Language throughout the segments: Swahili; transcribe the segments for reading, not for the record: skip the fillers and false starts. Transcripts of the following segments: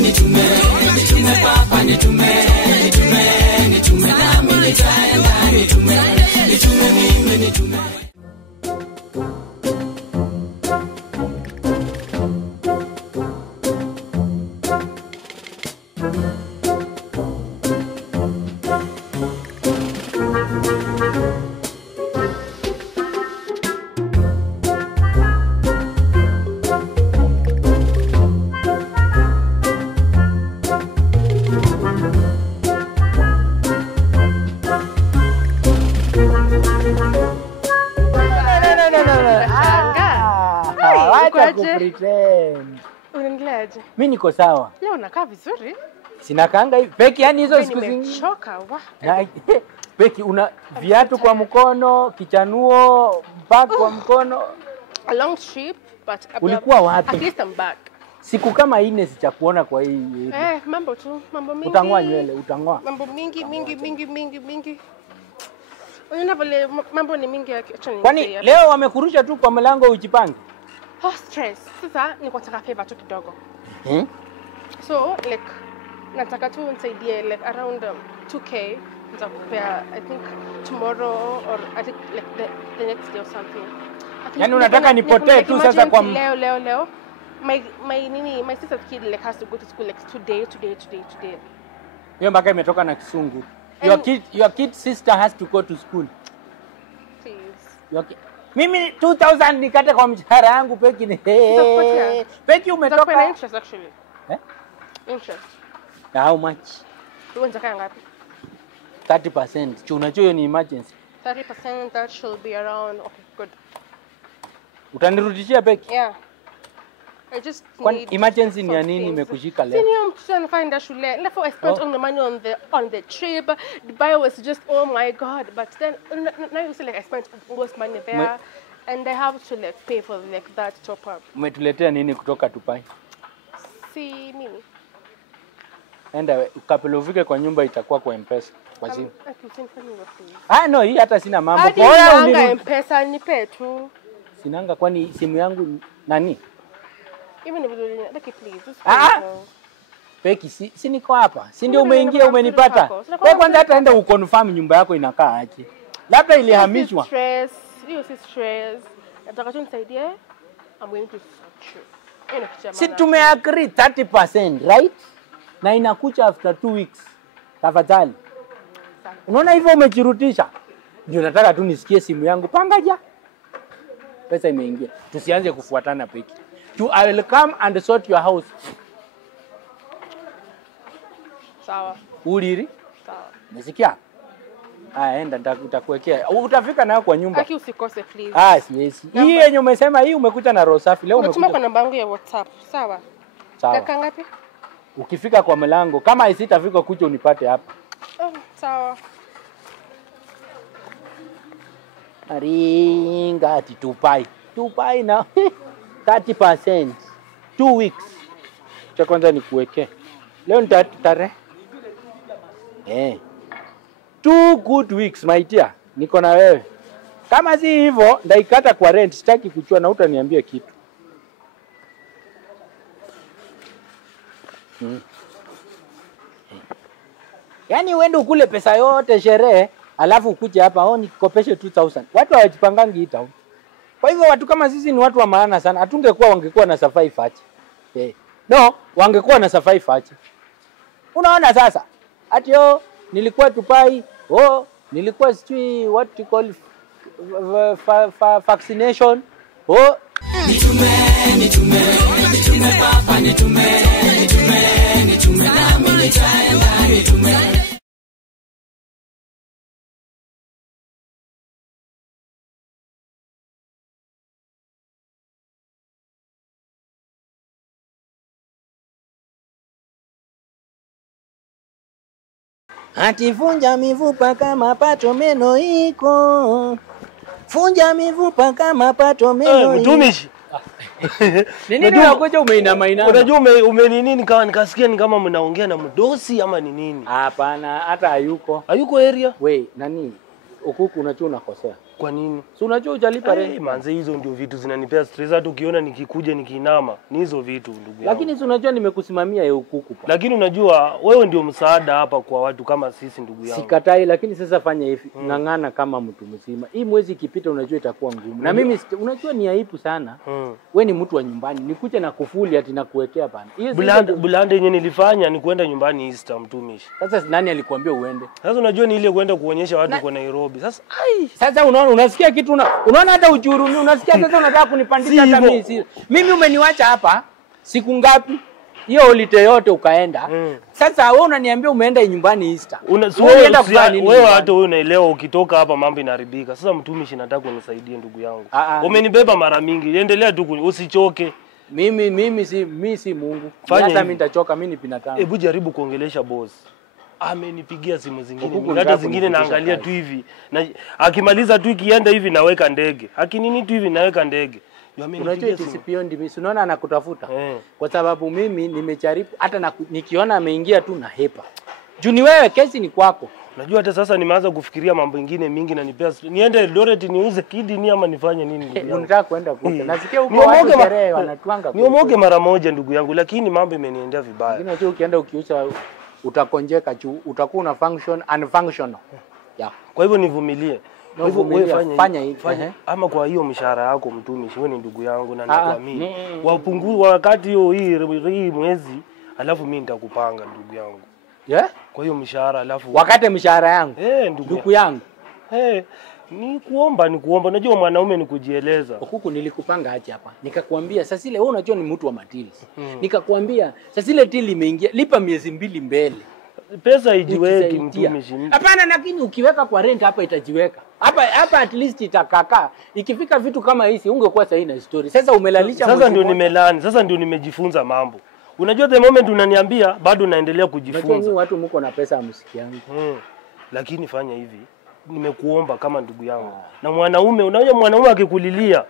nitume papa nitume nami nitaenda nitume mimi nitume. Unaendeleaje? Mimi niko sawa. Leo unakaa vizuri. Sina kaanga hivi. Peki yani hizo siku zingine. Nimechoka wa. Peki una viatu kwa mkono, kichanuo, bag kwa mkono. A long trip but ulikuwa wapi? At least I'm back. Siku kama 4 sijakuona kwa hii. Mambo tu, mambo mingi. Utangoa nywele, utangoa. Mambo mingi. Unaona vile mambo ni mingi acha ni. Kwani leo wamekurusha tu kwa mlango ujipange? Stress. Sasa niko nataka favor tu kidogo. Hmm? So like nataka tu nisaidie like around 2k nitakupea I think tomorrow or I think like the next day or something. Yaani unataka nipotee tu sasa kwa leo. My sister's kid like has to go to school like today. Hiyo mpaka imetoka na kisungu. Your kid sister has to go to school. Please. Mimi 2000 nikate kwa mshahara yangu Peki ni. Peki umetoka na interest actually. Interest. How much? Unataka ngapi? 30%. Unajua hiyo ni emergency. 30% that should be around okay good. Utanirudishia Peki? Yeah. I just need emergency ni nini imekushika leo? Senior mtoto anaenda shule. Therefore I spent all the money on the trip. Dubai was just oh my god, but then now you see like I spent most money there and I have to like pay for like that top up. Umetuletea nini kutoka Dubai? Si mimi. Enda kabla ufike kwa nyumba itakuwa kwa M-Pesa kwa simu. No, hii hata sina mambo. Poa unirudi. M-Pesa nipe tu. Sinanga kwani simu yangu nani? Even if you like please. Peki si niko hapa. Si ndio umeingia umenipata? Wewe kwanza hata enda uconfirm nyumba yako inakaa aje. Labda ilihamishwa. Hiyo si stress. Nataka tu nisaidie. I'm going to si tumeagree 30%, right? Na inakuja after 2 weeks. Tafadhali. Unaona hivyo umejirutisha? Ndio nataka tu nisikie simu yangu pangaja. Pesa imeingia. Tusianze kufuatana Peki. I will come and sort your house. Sawa. Uliri? Sawa. Nisikia? Enda nitakuwekea. Utafika nayo kwa nyumba. Haki usikose please. Yes. Hii yenye umesema hii umekuja na roho safi. Leo umekuja. Unatuma kwa namba yangu ya WhatsApp. Sawa. Dakika ngapi? Ukifika kwa mlango, kama isitafika kuja unipate hapa. Sawa. Aringa ati Dubai na 30%. 2 weeks. Cha kwanza nikuwekee. Leo nitare. 2 good weeks my dear. Niko na wewe. Kama si hivyo ndaikata kwa rent, sitaki kuchua na utaniambia kitu. Yaani uende ukule pesa yote sherehe, alafu ukuje hapa nikopeshe 2000. Watu hawajipangangi hii town. Kwa hivyo watu kama sisi ni watu wa maana sana. Wangekuwa na safari fachi. No, wangekuwa na safari fachi. Unaona sasa? Ati nilikuwa Dubai, nilikuwa sijui what you call vaccination. Nitume papa nitume nami nitaenda nitume. Ati vunja mifupa kama pato meno iko. Vunja mifupa kama pato meno. Mtumishi. Nini unakuja umeinama? Unajua umenini nikasikia ni kama mnaongea na mdosi ama ni nini? Hapana, hata hayuko. Hayuko area? We, nani? Ukuku unajua unakosea. Kwa nini? Si unajua hujalipa rent. Manze hizo ndio vitu zinanipea stress, hata ukiona nikikuja nikiinama ni hizo vitu ndugu yangu. Lakini si unajua nimekusimamia yeye ukuku pa. Lakini unajua wewe ndio msaada hapa kwa watu kama sisi ndugu yangu. Sikatai, lakini sasa fanya hivi, ng'ang'ana kama mtu mzima. Hii mwezi ikipita unajua itakuwa ngumu. Na mimi unajua ni aibu sana. Wewe ni mtu wa nyumbani, nikuje na kufuli ati nakuwekea bana. Bulanda yenyewe nilifanya ni kwenda nyumbani Easter mtumishi. Sasa nani alikwambia uende? Sasa unajua ni ile kwenda kuonyesha watu kwa Nairobi. Sasa unaona unasikia kitu unaona hata uchurumi unasikia sasa unataka kunipandisha hata mimi. Mimi umeniwacha hapa siku ngapi? Hiyo holiday yote ukaenda. Sasa wewe unaniambia umeenda nyumbani Easter. Unaenda kufanya nini? Wewe hata wewe unaelewa ukitoka hapa mambo inaharibika. Sasa mtumishi nataka unisaidie ndugu yangu. Umenibeba mara mingi. Endelea tu usichoke. Mimi si Mungu. Hata mimi nitachoka, mimi ni binadamu. Hebu jaribu kuongelesha boss. Amenipigia simu zingine. Hata zingine naangalia tu hivi. Na akimaliza tu ikienda hivi naweka ndege. Akinini tu hivi naweka ndege. Unajua TCPOndi mimi unaona anakutafuta. Kwa sababu mimi nimejaribu hata nikiona ameingia tu na hepa. Juu ni wewe, kesi ni kwako. Unajua hata sasa nimeanza kufikiria mambo mengine mingi na nipea niende Eldoret niuze kidney ama nifanye nini ndugu yangu. Unataka kwenda kule. Nasikia huko watu sherehe wanatwanga. Niomoge mara moja ndugu yangu, lakini mambo imeniendea vibaya. Lakini unajua ukienda ukiuza utakonjeka juu, utakuwa una function unfunctional. Yeah. Kwa hivyo nivumilie. Kwa hivyo wewe fanya hivi. Ama kwa hiyo mshahara yako mtumishi, wewe ni ndugu yangu na nakuamini. Wapunguze wakati hiyo hii mwezi, alafu mimi nitakupanga ndugu yangu. Kwa hiyo mshahara alafu wakati mshahara yangu. Ndugu yangu. Ni kuomba. Unajua mwanaume ni kujieleza. Huku nilikupanga aje hapa. Nikakwambia sasa ile wewe unajua ni mtu wa matili. Nikakwambia sasa ile tili imeingia, lipa miezi 2 mbele. Pesa ijiweki mtumishi. Hapana, lakini ukiweka kwa rent hapa itajiweka. Hapa at least itakaka. Ikifika vitu kama hizi ungekuwa sahihi na story. Sasa umelalisha sasa ndio nimelani. Sasa ndio nimejifunza mambo. Unajua the moment unaniambia bado naendelea kujifunza. Unajua watu mko na pesa msikiangu. Lakini fanya hivi. Nimekuomba kama ndugu yangu. Na mwanaume, unajua mwanaume akikulilia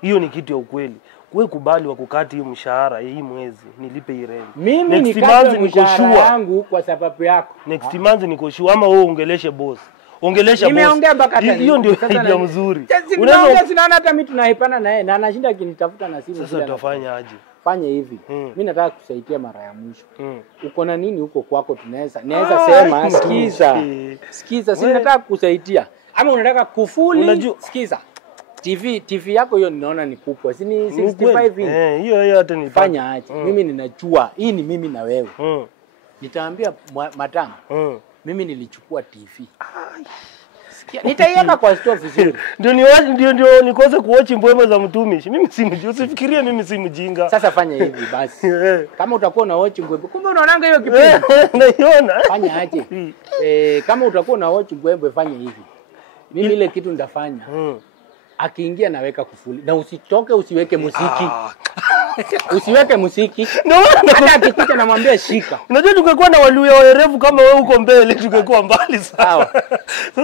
hiyo ni kitu ya ukweli. Wewe kubali wakukati hiyo mshahara hii mwezi nilipe hii rent. Mimi nikata mshahara yangu kwa sababu yako. Next month niko sure ama wewe ongeleshe boss. Ongelesha boss. Nimeongea mpaka hata hiyo ndio idea mzuri. Unaongea sinaona hata mimi tunaipana naye na anashinda akinitafuta na simu. Sasa tutafanya aje? Fanya hivi. Mimi nataka kusaidia mara ya mwisho. Uko na nini huko kwako naweza sema sikiza si nataka kusaidia. Ama unataka kufuli sikiza. TV yako hiyo ninaona ni kubwa. Si ni 65 hivi. Hiyo hata ni fanya aje. Mimi ninajua hii ni mimi na wewe. Nitaambia madam. Mimi nilichukua TV. Nitaiweka kwa store vizuri. Ndio nikose kuwatch mbwembe za mtumishi. Mimi si mjinga, usifikirie mimi si mjinga. Sasa fanya hivi basi. Kama utakuwa na watch mbwembe, kumbe unaonanga hiyo kipindi. Naiona. Fanya aje. Kama utakuwa na watch mbwembe fanya hivi. Mimi ile kitu nitafanya. Akiingia naweka kufuli na usitoke usiweke muziki. Usiweke muziki. Hata akikuja namwambia shika. Unajua tungekuwa na waluya werevu kama wewe uko mbele tungekuwa mbali sana.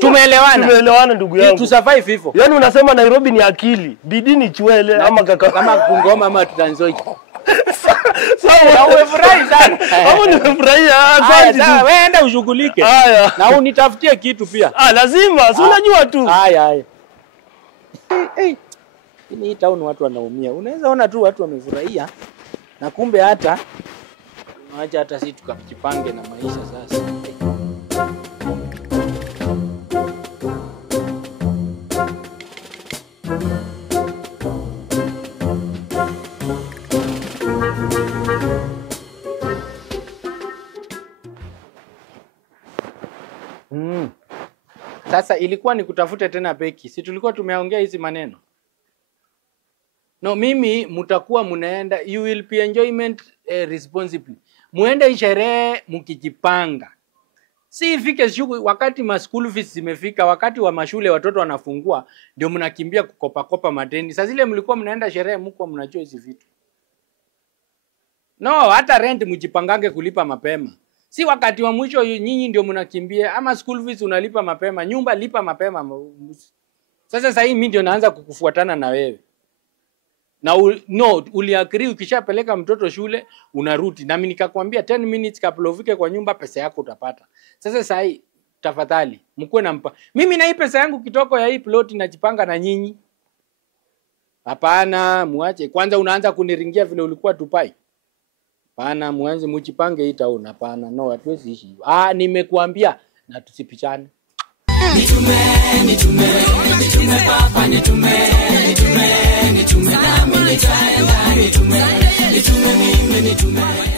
Tumeelewana ndugu yangu. Tu survive hivyo. Yaani unasema Nairobi ni akili, bidii ni chwele ama kama Bungoma ama Trans-Nzoia. Sawa, umefurahi sana. Hapo nimefurahia. Asante. Sawa, wewe enda ushughulike. Haya. Na unitafutie kitu pia. Lazima, si unajua tu. Haya. Hii town watu wanaumia. Unaweza ona tu watu wamefurahia na kumbe hata acha hata sisi tukajipange na maisha sasa. Sasa ilikuwa ni kutafute tena beki. Si tulikuwa tumeongea hizi maneno. No, mimi mutakuwa munaenda, you will be enjoyment responsibly. Muende sherehe mkijipanga. Si ifike wakati ma school fees zimefika, wakati wa mashule watoto wanafungua, ndio mnakimbia kukopa madeni. Sasa zile mlikuwa mnaenda sherehe mko mnajua hizi vitu. No, hata rent mjipangange kulipa mapema. Si wakati wa mwisho nyinyi ndio mnakimbia, ama school fees unalipa mapema, nyumba lipa mapema. Sasa hii mimi ndio naanza kukufuatana na wewe. Na uliagree ukishapeleka mtoto shule unarudi. Na mimi nikakwambia 10 minutes kabla ufike kwa nyumba pesa yako utapata. Sasa tafadhali mkuwe na mimi na hii pesa yangu kitoko ya hii plot najipanga na nyinyi. Hapana, muache. Kwanza unaanza kuniringia vile ulikuwa Dubai. Hapana, muanze mjipange hii town. Hapana, no, hatuwezi ishi. Nimekuambia na tusipichane. Nitume papa, nitume nami nitaenda, nitume mimi, nitume